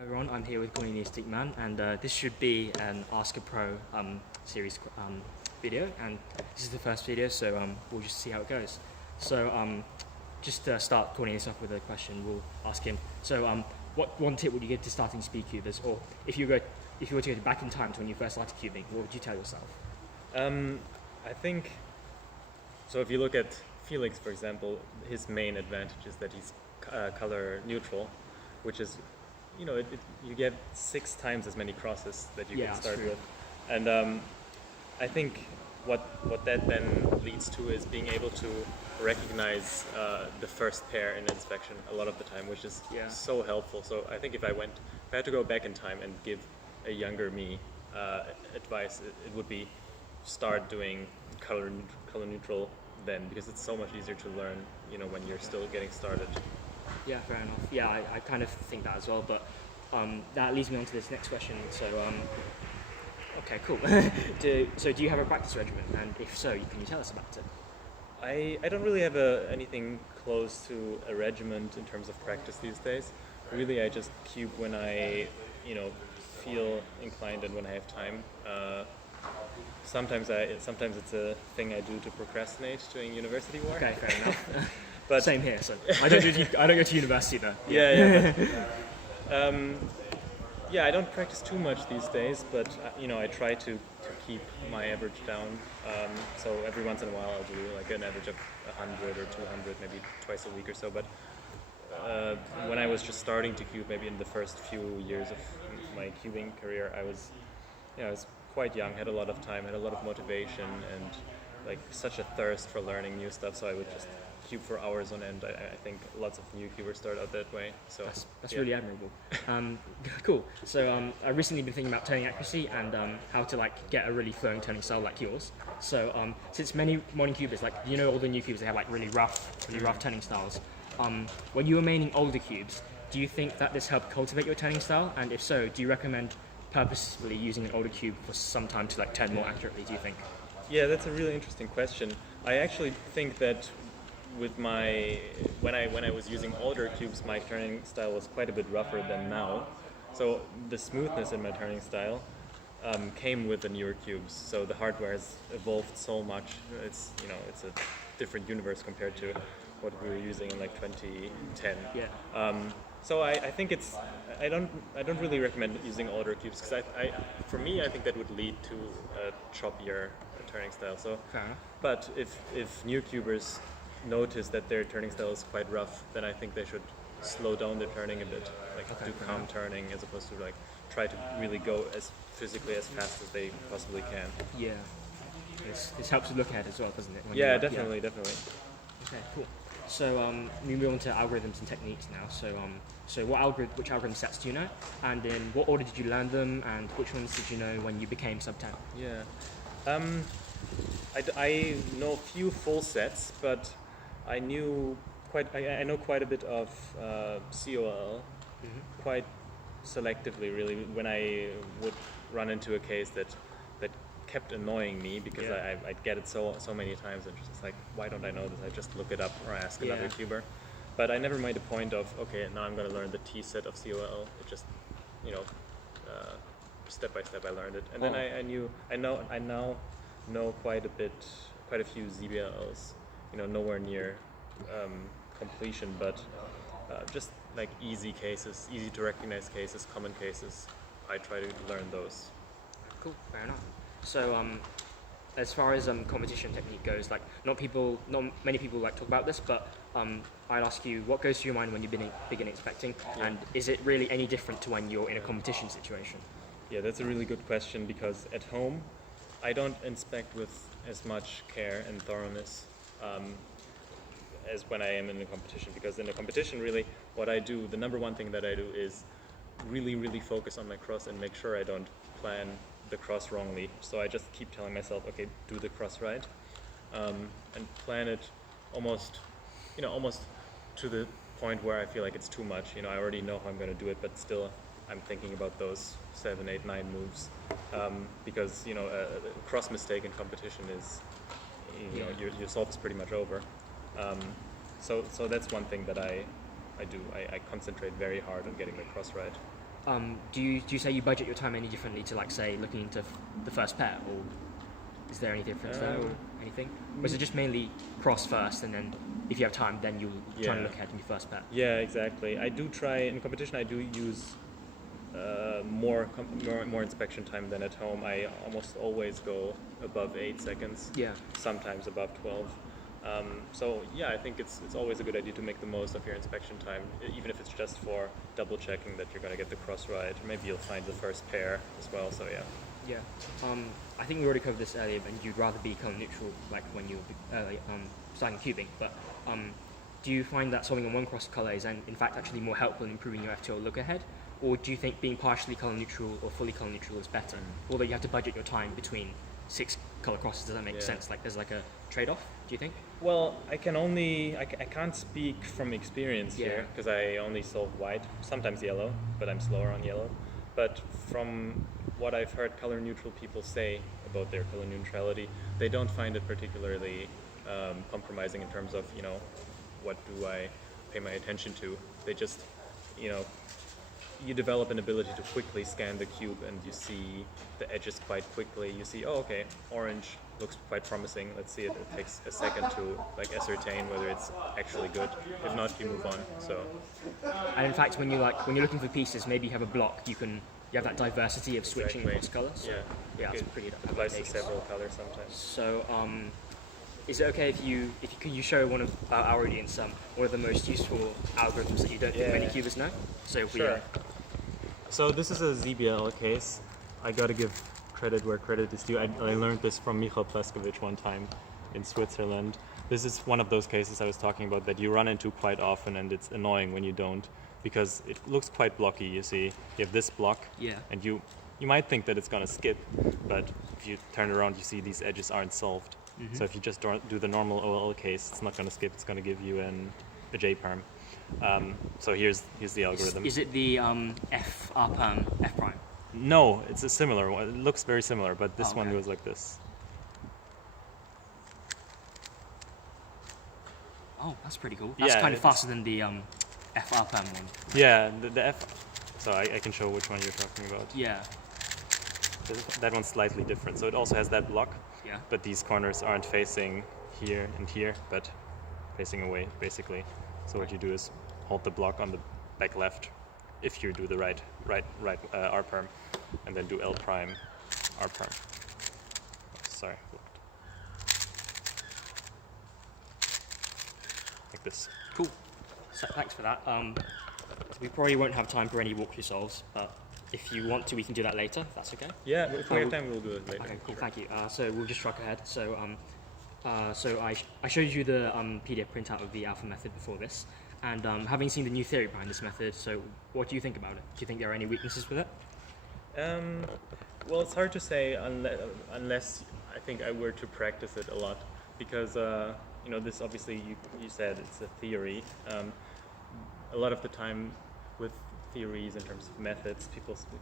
Everyone, I'm here with Cornelius Dieckmann, and this should be an Ask a Pro series video, and this is the first video, so we'll just see how it goes. So just to start Cornelius off with a question, we'll ask him. So what one tip would you give to starting speed cubers, or if you were to go back in time to when you first started cubing, what would you tell yourself? I think, so if you look at Felix, for example, his main advantage is that he's color neutral, which is, you get 6 times as many crosses that you can start with. And I think what that then leads to is being able to recognize the first pair in inspection a lot of the time, which is so helpful. So I think if I had to go back in time and give a younger me advice, it would be start doing color neutral then, because it's so much easier to learn, when you're still getting started. Yeah, fair enough. Yeah, I kind of think that as well, but that leads me on to this next question. So, okay, cool. So do you have a practice regimen? And if so, can you tell us about it? I don't really have anything close to a regiment in terms of practice these days. Really, I just cube when I, feel inclined and when I have time. Sometimes it's a thing I do to procrastinate during university work. Okay, fair enough. But same here. So I don't go to university though. Yeah. I don't practice too much these days, but I try to keep my average down. So every once in a while I'll do like an average of 100 or 200, maybe twice a week or so. But when I was just starting to cube, maybe in the first few years of my cubing career, I was quite young, had a lot of time, had a lot of motivation, and like such a thirst for learning new stuff. So I would just cube for hours on end. I think lots of new cubers start out that way. So that's really admirable. Cool. So I've recently been thinking about turning accuracy and how to get a really flowing turning style like yours. So since many modern cubers, all the new cubes, they have really rough turning styles. When you were maining older cubes, do you think that this helped cultivate your turning style? And if so, do you recommend purposefully using an older cube for some time to turn more accurately, do you think? Yeah, that's a really interesting question. I actually think that with when I was using older cubes, my turning style was quite a bit rougher than now. So the smoothness in my turning style came with the newer cubes. So the hardware has evolved so much. It's a different universe compared to what we were using in 2010. Yeah. So I think I don't really recommend using older cubes, because for me I think that would lead to a choppier turning style. So, but if new cubers notice that their turning style is quite rough, then I think they should slow down their turning a bit, do calm turning as opposed to try to really go as physically as fast as they possibly can. Yeah. This helps you look ahead as well, doesn't it? Yeah, definitely. Okay, cool. So we move on to algorithms and techniques now. So which algorithm sets do you know, and in what order did you learn them, and which ones did you know when you became sub-10? Yeah, I know a few full sets, but I know quite a bit of COL, quite selectively, really. When I would run into a case that kept annoying me because I'd get it so many times, and just why don't I know this? I just look it up or ask another cuber. But I never made a point of, okay, now I'm going to learn the T set of COL. It just, step by step I learned it, and then I now know quite a few ZBLs. Nowhere near completion, but just easy cases, easy to recognize cases, common cases. I try to learn those. Cool, fair enough. So as far as competition technique goes, not many people talk about this, but I'd ask you, what goes through your mind when you begin expecting, and is it really any different to when you're in a competition situation? Yeah, that's a really good question, because at home I don't inspect with as much care and thoroughness as when I am in a competition, because in a competition, really, what I do, the number one thing that I do is really, really focus on my cross and make sure I don't plan the cross wrongly. So I just keep telling myself, okay, do the cross right, and plan it almost to the point where I feel like it's too much. I already know how I'm going to do it, but still I'm thinking about those 7, 8, 9 moves, because a cross mistake in competition is your solve is pretty much over. So that's one thing that I do. I concentrate very hard on getting the cross right. Do you say you budget your time any differently to like say looking into the first pair, or is there any difference there or anything? Or is it just mainly cross first, and then if you have time, then you'll try and look ahead in your first pair? Yeah, exactly. I do try in competition. I do use more inspection time than at home. I almost always go above 8 seconds. Yeah. Sometimes above 12. So yeah, I think it's always a good idea to make the most of your inspection time, even if it's just for double checking that you're going to get the cross right. Maybe you'll find the first pair as well. So yeah. Yeah. I think we already covered this earlier, but you'd rather be color neutral, like when you're starting cubing. But do you find that solving on one cross color is in fact actually more helpful in improving your FTL look ahead? Or do you think being partially color neutral or fully color neutral is better? Although you have to budget your time between 6 color crosses, does that make sense? Like there's like a trade-off, do you think? Well, I can't speak from experience here because I only solve white, sometimes yellow, but I'm slower on yellow. But from what I've heard color neutral people say about their color neutrality, they don't find it particularly compromising in terms of, what do I pay my attention to. They just, you develop an ability to quickly scan the cube and you see the edges quite quickly. You see, oh, okay, orange looks quite promising. Let's see it. It takes a second to ascertain whether it's actually good. If not, you move on. So. And in fact, when you're looking for pieces, maybe you have a block. You have that diversity of switching across colors. Yeah, it's pretty applies to several colors sometimes. So, is it okay if you show one of our audience one of the most useful algorithms that you don't think many cubers know? So sure. So this is a ZBL case. I got to give credit where credit is due. I learned this from Michal Pleskovic one time in Switzerland. This is one of those cases I was talking about that you run into quite often, and it's annoying when you don't, because it looks quite blocky. You see, you have this block, and you might think that it's going to skip, but if you turn it around, you see these edges aren't solved. So if you just do the normal OLL case, it's not going to skip. It's going to give you a J-perm. So here's the algorithm. Is it the F perm F prime? No, it's a similar one. It looks very similar, but this one goes like this. Oh, that's pretty cool. That's kind of faster than the F perm one. Yeah, the F. So I can show which one you're talking about. Yeah. That one's slightly different. So it also has that block. Yeah. But these corners aren't facing here and here, but facing away, basically. So what you do is hold the block on the back left if you do the right R perm, and then do L prime R perm. Sorry. Like this. Cool. So thanks for that. We probably won't have time for any walkthrough solves, but if you want to, we can do that later. If that's okay. Yeah, if we have time, we'll do it later. Okay, cool. Thank you. So we'll just truck ahead. So I showed you the PDF printout of the alpha method before this, and having seen the new theory behind this method, so what do you think about it? Do you think there are any weaknesses with it? Well, it's hard to say unless I think I were to practice it a lot, because this obviously you said it's a theory. A lot of the time with theories in terms of methods,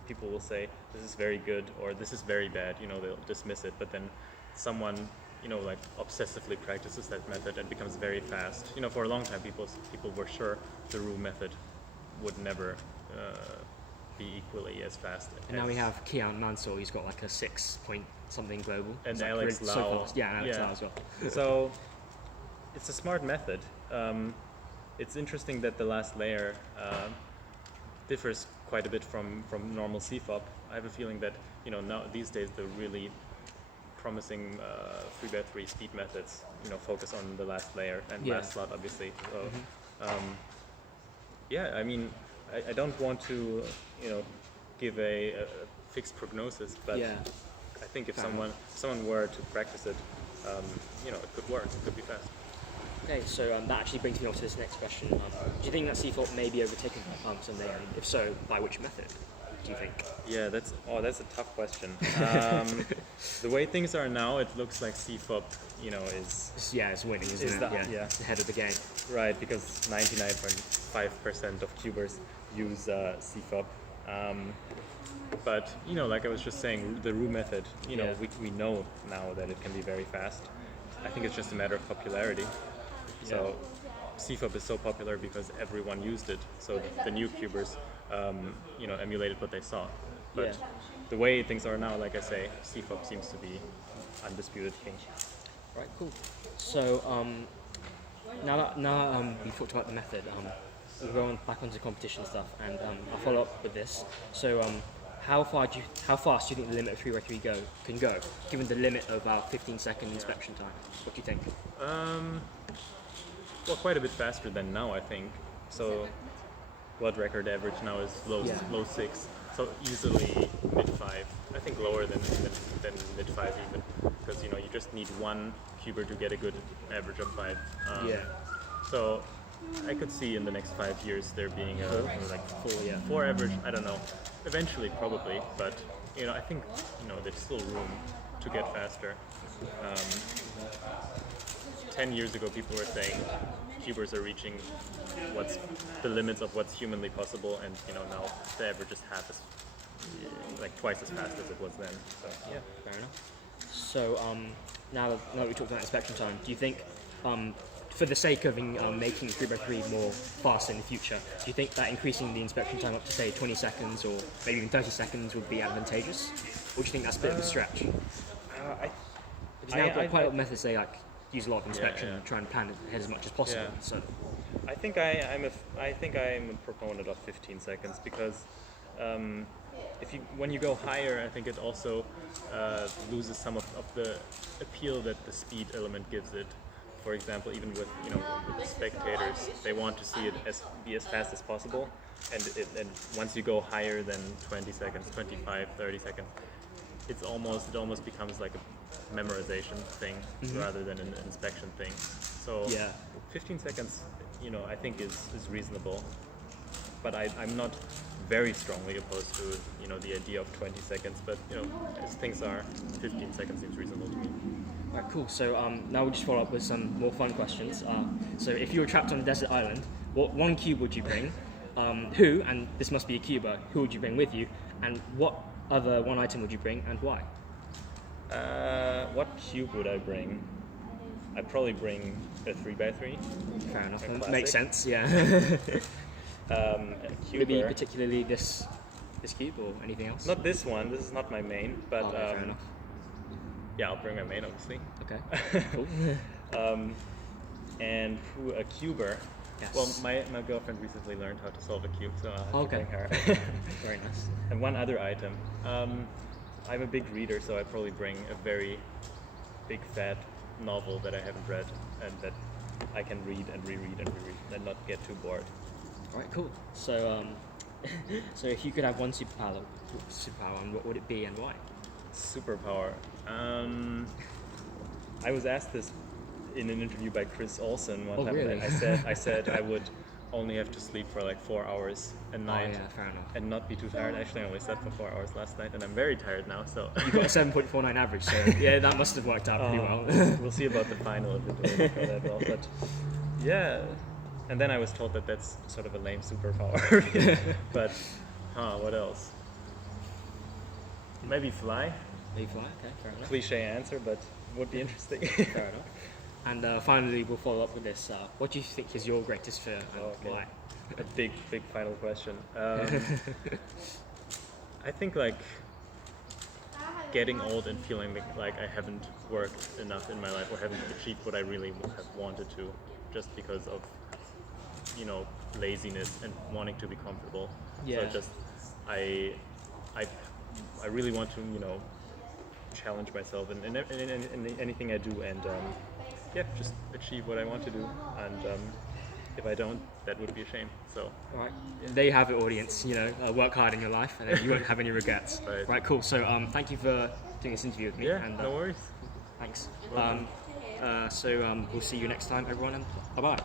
people will say this is very good or this is very bad. They'll dismiss it, but then someone obsessively practices that method and becomes very fast. For a long time, people were sure the Roux method would never be equally as fast. And now we have Kian Mansour, he's got like a 6 point something global. And Alex Lau. So fast. Yeah, and Alex Lau as well. So it's a smart method. It's interesting that the last layer differs quite a bit from normal CFOP. I have a feeling that now these days the really promising 3x3 speed methods focus on the last layer and last slot, obviously. So I don't want to give a fixed prognosis, but I think if someone were to practice it, it could work. It could be fast. Okay, so that actually brings me on to this next question. Do you think that CFOP may be overtaken by pumps, and if so, by which method do you think? Yeah, that's a tough question. The way things are now, it looks like CFOP, is it's winning, isn't it? It's ahead of the game. Right, because 99.5% of cubers use CFOP. But like I was just saying, the Roux method, we know now that it can be very fast. I think it's just a matter of popularity. So CFOP is so popular because everyone used it. So the new cubers emulated what they saw. But Yeah. the way things are now, like I say, CFOP seems to be undisputed king. Right, cool. So now we've talked about the method, we'll go on back onto the competition stuff, and I'll follow up with this. So how fast do you think the limit of 3x3 can go, given the limit of our 15-second inspection time? What do you think? Well, quite a bit faster than now, I think. So world record average now is low 6. So easily mid-5. I think lower than mid-5 even, because you just need one cuber to get a good average of 5. So I could see in the next 5 years there being a like 4 average. I don't know. Eventually, probably, but I think there's still room to get faster. 10 years ago, people were saying cubers are reaching what's the limits of what's humanly possible, and now the average is twice as fast as it was then. So yeah, fair enough. So now that we talked about inspection time, do you think, for the sake of making 3x3 more fast in the future, do you think that increasing the inspection time up to say 20 seconds or maybe even 30 seconds would be advantageous, or do you think that's a bit of a stretch? Because now quite a lot of methods they use a lot of inspection and try and plan ahead as much as possible. Yeah. So I think I'm a proponent of 15 seconds because when you go higher, I think it also loses some of the appeal that the speed element gives it. For example, even with with spectators, they want to see it be as fast as possible, and once you go higher than 20 seconds, 25, 30 seconds, it almost becomes like a memorization thing rather than an inspection thing. So 15 seconds, I think is reasonable, but I'm not very strongly opposed to the idea of 20 seconds. But as things are, 15 seconds seems reasonable to me. Right, cool. So now we'll just follow up with some more fun questions. So if you were trapped on a desert island, what one cube would you bring? Who, and this must be a cuber, who would you bring with you? And what other one item would you bring, and why? What cube would I bring? I'd probably bring a 3x3. Fair enough. Classic. Makes sense, yeah. A Maybe cuber. particularly this cube or anything else? Not this one. This is not my main, but fair enough. yeah, I'll bring my main, obviously. Okay, cool. And who a cuber? Yes. Well, my girlfriend recently learned how to solve a cube, so I'll have to bring her. Very nice. And one other item. I'm a big reader, so I'd probably bring a very big fat novel that I haven't read and that I can read and reread and not get too bored. All right, cool. So, so if you could have one superpower, and what would it be and why? Superpower. I was asked this in an interview by Chris Olsen one time. Really? And I said I would only have to sleep for like 4 hours a night. Oh, yeah, fair enough. And not be too tired. Actually, I only slept for 4 hours last night, and I'm very tired now. So You got a 7.49 average, so yeah, that must have worked out pretty well. We'll see about the final if it will go that well. But yeah, and then I was told that that's sort of a lame superpower. But what else? Maybe fly. Maybe fly. Okay, fair enough. Cliche answer, but would be interesting. Fair enough. And finally, we'll follow up with this. What do you think is your greatest fear and why? A big final question. I think like getting old and feeling like I haven't worked enough in my life or haven't achieved what I really have wanted to, just because of laziness and wanting to be comfortable. Yeah. So just I really want to challenge myself in anything I do, and just achieve what I want to do. And if I don't, that would be a shame. So All right, there you have it, audience. Work hard in your life, and then you won't have any regrets. Right, cool. So thank you for doing this interview with me. yeah, And, no worries. Thanks. So we'll see you next time, everyone, and bye bye.